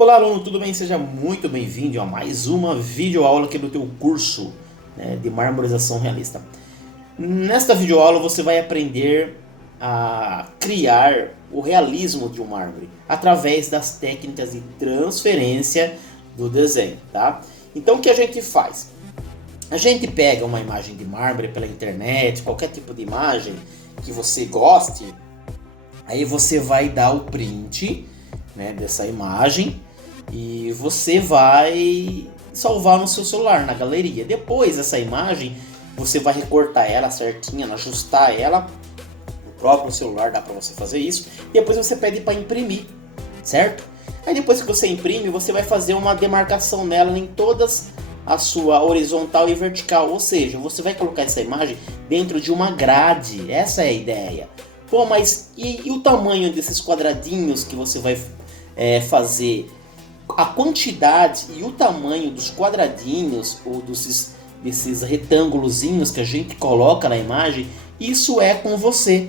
Olá aluno, tudo bem? Seja muito bem-vindo a mais uma videoaula aqui do teu curso, de marmorização realista. Nesta videoaula você vai aprender a criar o realismo de um mármore através das técnicas de transferência do desenho, tá? Então o que a gente faz? A gente pega uma imagem de mármore pela internet, qualquer tipo de imagem que você goste, aí você vai dar o print, dessa imagem e você vai salvar no seu celular, na galeria. Depois essa imagem você vai recortar ela certinha, ajustar ela no próprio celular, dá para você fazer isso. E depois você pede para imprimir, certo? Aí depois que você imprime, você vai fazer uma demarcação nela em todas a sua horizontal e vertical, ou seja, você vai colocar essa imagem dentro de uma grade. Essa é a ideia. Pô, mas e o tamanho desses quadradinhos que você vai fazer? A quantidade e o tamanho dos quadradinhos ou desses retângulozinhos que a gente coloca na imagem, isso é com você,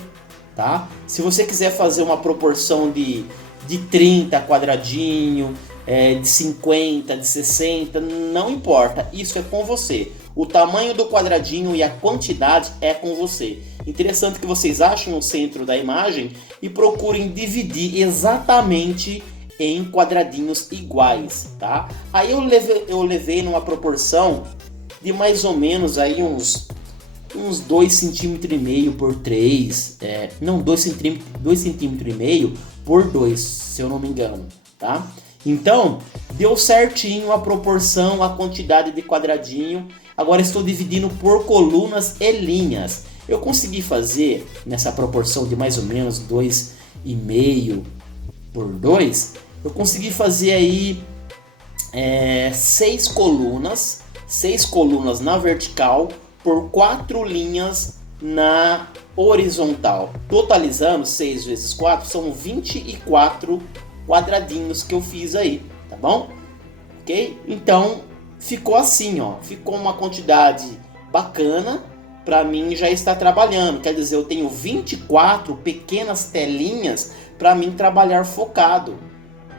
tá? Se você quiser fazer uma proporção de 30 quadradinho, de 50, de 60, não importa, isso é com você. O tamanho do quadradinho e a quantidade é com você. Interessante que vocês achem o centro da imagem e procurem dividir exatamente em quadradinhos iguais, tá? Aí eu levei numa proporção de mais ou menos aí uns 2,5 cm por 3, não, 2,5 cm por 2, se eu não me engano, tá? Então, deu certinho a proporção, a quantidade de quadradinho. Agora estou dividindo por colunas e linhas. Eu consegui fazer nessa proporção de mais ou menos 2,5 por 2, eu consegui fazer aí 6 colunas na vertical por 4 linhas na horizontal. Totalizando 6 vezes 4 são 24 quadradinhos que eu fiz aí, tá bom? Ok? Então ficou assim, ó, ficou uma quantidade bacana. Para mim já está trabalhando, quer dizer, eu tenho 24 pequenas telinhas para mim trabalhar focado.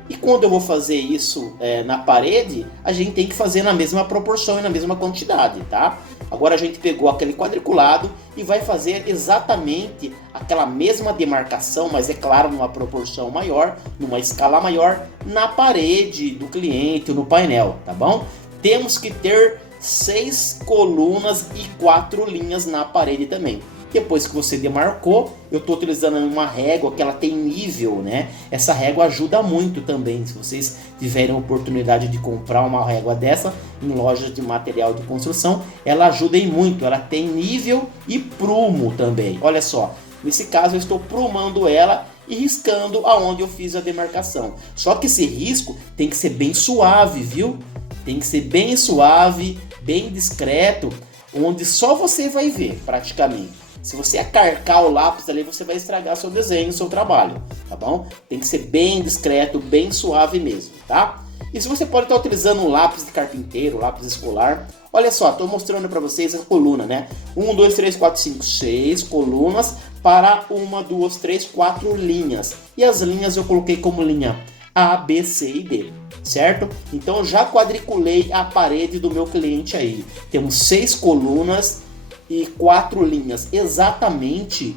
E quando eu vou fazer isso na parede, a gente tem que fazer na mesma proporção e na mesma quantidade, tá? Agora a gente pegou aquele quadriculado e vai fazer exatamente aquela mesma demarcação, mas é claro, numa proporção maior, numa escala maior, na parede do cliente ou no painel, tá bom? Temos que ter 6 colunas e 4 linhas na parede também. Depois que você demarcou, eu estou utilizando uma régua que ela tem nível, né? Essa régua ajuda muito também. Se vocês tiverem a oportunidade de comprar uma régua dessa em lojas de material de construção, ela ajuda em muito. Ela tem nível e prumo também. Olha só, nesse caso eu estou prumando ela e riscando aonde eu fiz a demarcação. Só que esse risco tem que ser bem suave, viu? Tem que ser bem suave, bem discreto, onde só você vai ver praticamente. Se você acarcar o lápis ali, você vai estragar seu desenho, seu trabalho, tá bom? Tem que ser bem discreto, bem suave mesmo, tá? E se você pode estar utilizando um lápis de carpinteiro, lápis escolar, olha só, estou mostrando para vocês a coluna, né? 1, 2, 3, 4, 5, 6 colunas para 1, 2, 3, 4 linhas. E as linhas eu coloquei como linha A, B, C e D, certo? Então eu já quadriculei a parede do meu cliente aí. Temos 6 colunas e 4 linhas, exatamente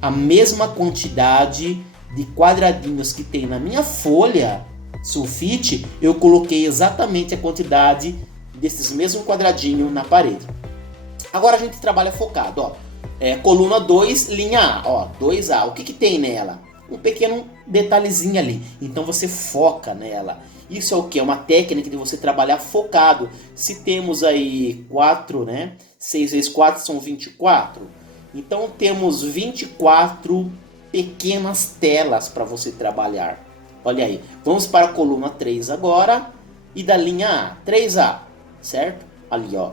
a mesma quantidade de quadradinhos que tem na minha folha sulfite, eu coloquei exatamente a quantidade desses mesmos quadradinhos na parede. Agora a gente trabalha focado, ó. Coluna 2, linha A, ó, 2A. O que tem nela? Um pequeno detalhezinho ali. Então você foca nela. Isso é o que? É uma técnica de você trabalhar focado. Se temos aí 4, né? 6 vezes 4 são 24. Então temos 24 pequenas telas para você trabalhar. Olha aí. Vamos para a coluna 3 agora. E da linha A. 3A. Certo? Ali, ó.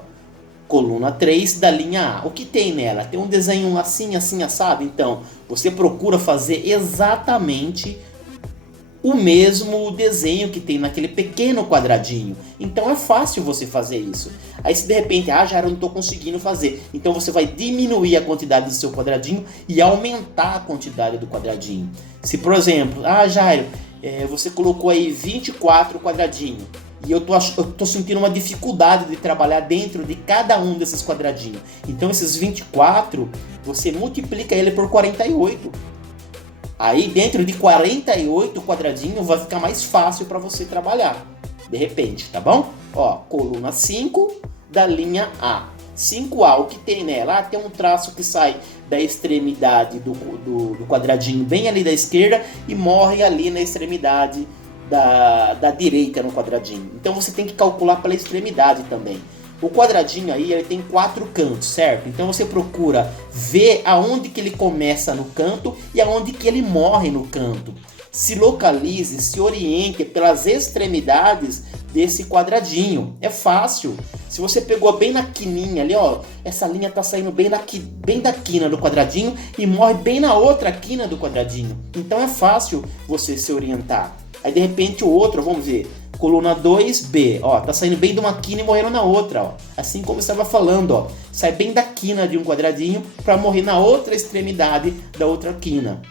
Coluna 3 da linha A. O que tem nela? Tem um desenho assim, assim, assado. Então, você procura fazer exatamente o mesmo desenho que tem naquele pequeno quadradinho. Então é fácil você fazer isso. Aí se de repente, já eu não estou conseguindo fazer. Então você vai diminuir a quantidade do seu quadradinho e aumentar a quantidade do quadradinho. Se por exemplo, Jairo, você colocou aí 24 quadradinhos. E eu tô sentindo uma dificuldade de trabalhar dentro de cada um desses quadradinhos. Então esses 24, você multiplica ele por 48. Aí dentro de 48 quadradinhos vai ficar mais fácil para você trabalhar. De repente, tá bom? Ó, coluna 5 da linha A. 5A, o que tem nela? Tem um traço que sai da extremidade do quadradinho bem ali da esquerda e morre ali na extremidade da direita no quadradinho. Então você tem que calcular pela extremidade também. O quadradinho aí ele tem 4 cantos, certo? Então você procura ver aonde que ele começa no canto e aonde que ele morre no canto. Se localize, se oriente pelas extremidades desse quadradinho. É fácil. Se você pegou bem na quininha ali, ó, essa linha tá saindo bem da quina do quadradinho e morre bem na outra quina do quadradinho. Então é fácil você se orientar. Aí de repente o outro, vamos ver, coluna 2B, ó, tá saindo bem de uma quina e morrendo na outra, ó. Assim como eu estava falando, ó, sai bem da quina de um quadradinho para morrer na outra extremidade da outra quina.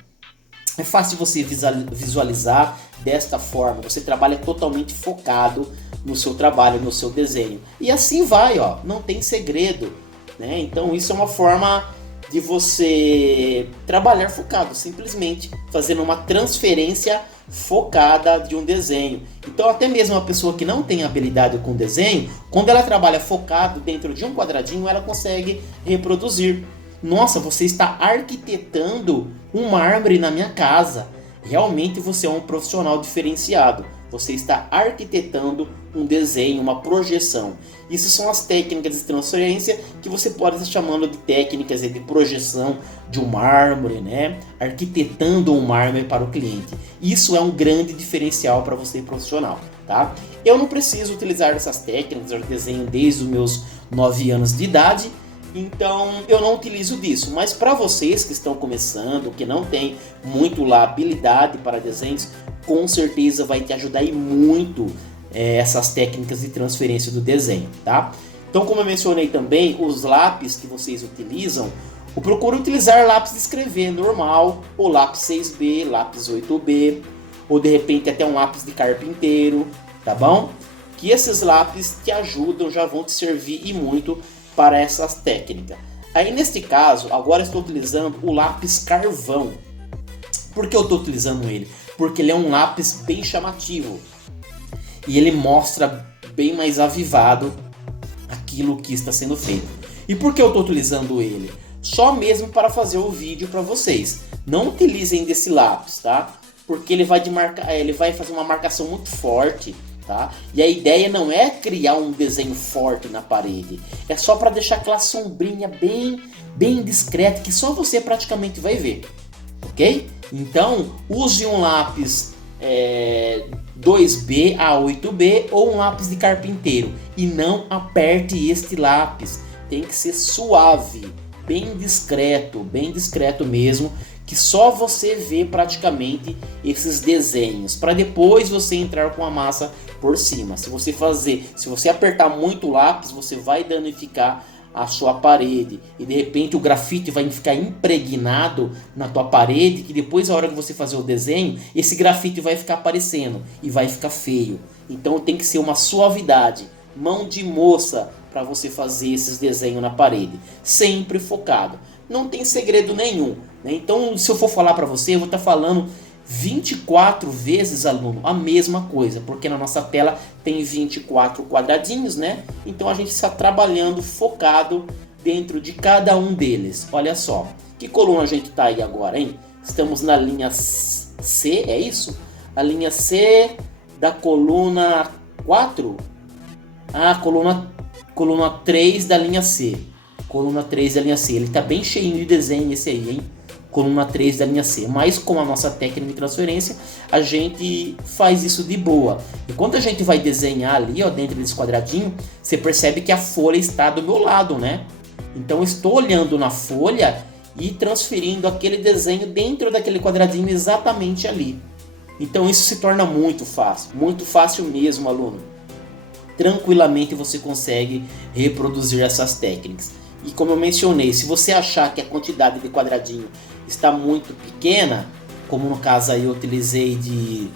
É fácil você visualizar desta forma, você trabalha totalmente focado no seu trabalho, no seu desenho. E assim vai, ó, não tem segredo, né? Então isso é uma forma de você trabalhar focado, simplesmente fazendo uma transferência focada de um desenho. Então até mesmo uma pessoa que não tem habilidade com desenho, quando ela trabalha focado dentro de um quadradinho, ela consegue reproduzir. Nossa, você está arquitetando um mármore na minha casa. Realmente você é um profissional diferenciado. Você está arquitetando um desenho, uma projeção. Isso são as técnicas de transferência que você pode estar chamando de técnicas de projeção de um mármore, né? Arquitetando um mármore para o cliente. Isso é um grande diferencial para você profissional, tá? Eu não preciso utilizar essas técnicas, eu desenho desde os meus 9 anos de idade. Então eu não utilizo disso, mas para vocês que estão começando, que não tem muito lá habilidade para desenhos, com certeza vai te ajudar e muito essas técnicas de transferência do desenho, tá? Então, como eu mencionei também, os lápis que vocês utilizam, eu procuro utilizar lápis de escrever normal, ou lápis 6B, lápis 8B, ou de repente até um lápis de carpinteiro, tá bom? Que esses lápis te ajudam, já vão te servir e muito para essas técnicas. Aí neste caso, agora estou utilizando o lápis carvão. Por que eu estou utilizando ele? Porque ele é um lápis bem chamativo e ele mostra bem mais avivado aquilo que está sendo feito. E por que eu estou utilizando ele? Só mesmo para fazer o vídeo para vocês. Não utilizem desse lápis, tá? Porque ele vai fazer uma marcação muito forte. Tá? E a ideia não é criar um desenho forte na parede, é só para deixar aquela sombrinha bem discreta que só você praticamente vai ver, ok? Então use um lápis 2B a 8B ou um lápis de carpinteiro e não aperte este lápis, tem que ser suave, bem discreto mesmo, que só você vê praticamente esses desenhos, para depois você entrar com a massa por cima. Se você apertar muito o lápis, você vai danificar a sua parede e de repente o grafite vai ficar impregnado na tua parede, que depois a hora que você fazer o desenho, esse grafite vai ficar aparecendo e vai ficar feio. Então tem que ser uma suavidade, mão de moça para você fazer esses desenhos na parede, sempre focado. Não tem segredo nenhum, né? Então se eu for falar para você, eu vou estar falando 24 vezes, aluno, a mesma coisa, porque na nossa tela tem 24 quadradinhos, né? Então a gente está trabalhando focado dentro de cada um deles. Olha só, que coluna a gente está aí agora, hein? Estamos na linha C, é isso? A linha C da coluna 4? Ah, coluna 3 da linha C. Coluna 3 da linha C. Ele está bem cheinho de desenho esse aí, hein? Coluna 3 da linha C. Mas com a nossa técnica de transferência, a gente faz isso de boa. E quando a gente vai desenhar ali, ó, dentro desse quadradinho, você percebe que a folha está do meu lado, né? Então eu estou olhando na folha e transferindo aquele desenho dentro daquele quadradinho exatamente ali. Então isso se torna muito fácil mesmo, aluno. Tranquilamente você consegue reproduzir essas técnicas. E como eu mencionei, se você achar que a quantidade de quadradinho está muito pequena, como no caso aí eu utilizei de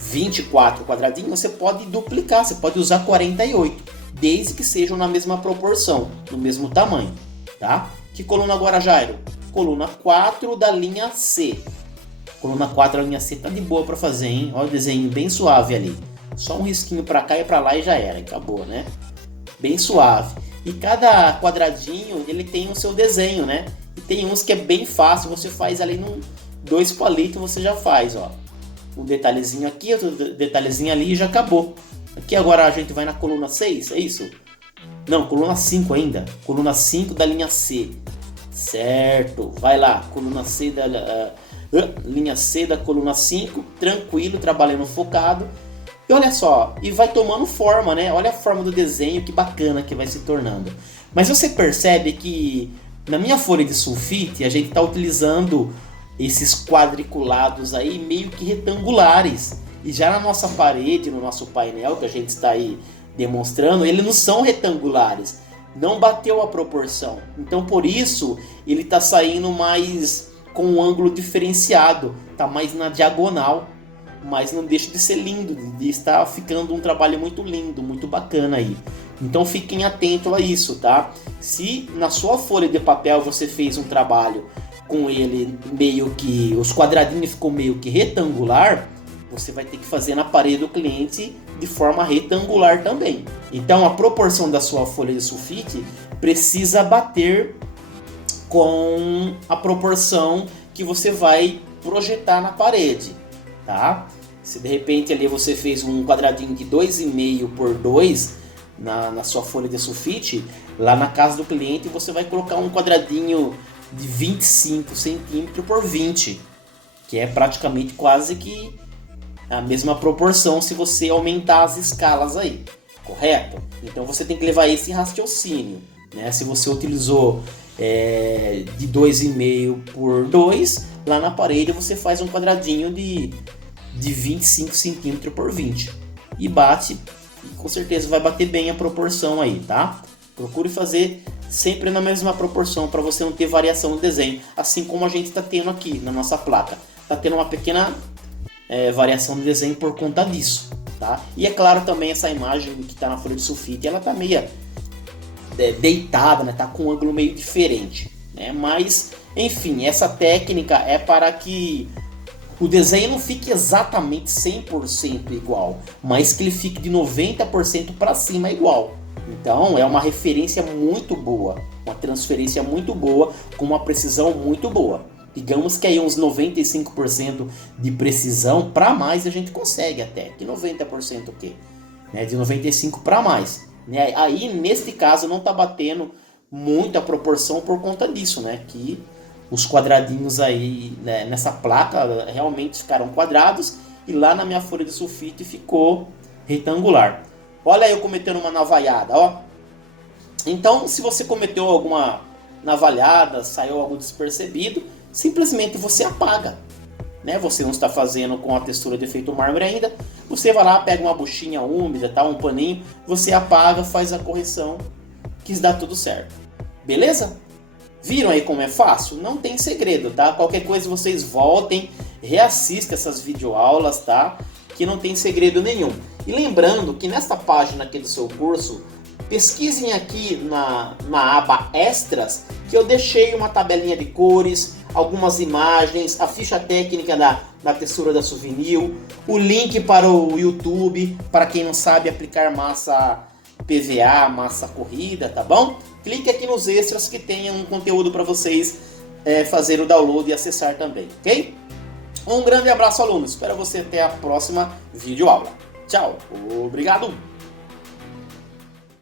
24 quadradinhos, você pode duplicar, você pode usar 48, desde que sejam na mesma proporção, no mesmo tamanho, tá? Que coluna agora, Jairo? Coluna 4 da linha C. Coluna 4 da linha C tá de boa para fazer, hein? Olha o desenho bem suave ali. Só um risquinho para cá e para lá e já era, acabou, né? Bem suave. E cada quadradinho, ele tem o seu desenho, né? E tem uns que é bem fácil, você faz ali num 2 palitos, você já faz, ó. Um detalhezinho aqui, outro detalhezinho ali e já acabou. Aqui agora a gente vai na coluna 6, é isso? Não, coluna 5 ainda. Coluna 5 da linha C. Certo, vai lá, coluna C da linha C da coluna 5, tranquilo, trabalhando focado. E olha só, e vai tomando forma, né? Olha a forma do desenho, que bacana que vai se tornando. Mas você percebe que na minha folha de sulfite, a gente está utilizando esses quadriculados aí meio que retangulares. E já na nossa parede, no nosso painel que a gente está aí demonstrando, eles não são retangulares. Não bateu a proporção. Então por isso ele está saindo mais com um ângulo diferenciado. Está mais na diagonal. Mas não deixa de ser lindo. De estar ficando um trabalho muito lindo, muito bacana aí. Então fiquem atentos a isso, tá? Se na sua folha de papel você fez um trabalho com ele meio que... os quadradinhos ficou meio que retangular, você vai ter que fazer na parede do cliente de forma retangular também. Então a proporção da sua folha de sulfite precisa bater com a proporção que você vai projetar na parede, tá? Se de repente ali você fez um quadradinho de 2,5 por 2 na sua folha de sulfite, lá na casa do cliente você vai colocar um quadradinho de 25 centímetros por 20, que é praticamente quase que a mesma proporção se você aumentar as escalas aí, correto? Então você tem que levar esse raciocínio, né? Se você utilizou de 2,5 por 2, lá na parede você faz um quadradinho de 25 centímetros por 20 e bate, e com certeza vai bater bem a proporção aí, tá? Procure fazer sempre na mesma proporção para você não ter variação no desenho, assim como a gente está tendo aqui na nossa placa. Está tendo uma pequena variação no desenho por conta disso, tá? E é claro também essa imagem que está na folha de sulfite, ela está meio deitada, né? Tá com um ângulo meio diferente, né? Mas enfim, essa técnica é para que o desenho não fique exatamente 100% igual, mas que ele fique de 90% para cima igual. Então é uma referência muito boa, uma transferência muito boa, com uma precisão muito boa. Digamos que aí uns 95% de precisão para mais a gente consegue até. Que 90% o quê? Né? De 95% para mais. Né? Aí neste caso não está batendo muita proporção por conta disso, né? Que os quadradinhos aí, né, nessa placa realmente ficaram quadrados e lá na minha folha de sulfite ficou retangular. Olha eu cometendo uma navalhada, ó. Então, se você cometeu alguma navalhada, saiu algo despercebido, simplesmente você apaga, né? Você não está fazendo com a textura de efeito mármore ainda, você vai lá, pega uma buchinha úmida, tá, um paninho, você apaga, faz a correção, que dá tudo certo. Beleza? Viram aí como é fácil? Não tem segredo, tá? Qualquer coisa vocês voltem, reassistam essas videoaulas, tá? Que não tem segredo nenhum. E lembrando que nesta página aqui do seu curso, pesquisem aqui na aba Extras, que eu deixei uma tabelinha de cores, algumas imagens, a ficha técnica da textura da Souvenir, o link para o YouTube, para quem não sabe aplicar massa PVA, massa corrida, tá bom? Clique aqui nos extras que tem um conteúdo para vocês fazer o download e acessar também, ok? Um grande abraço, alunos. Espero você até a próxima videoaula. Tchau. Obrigado.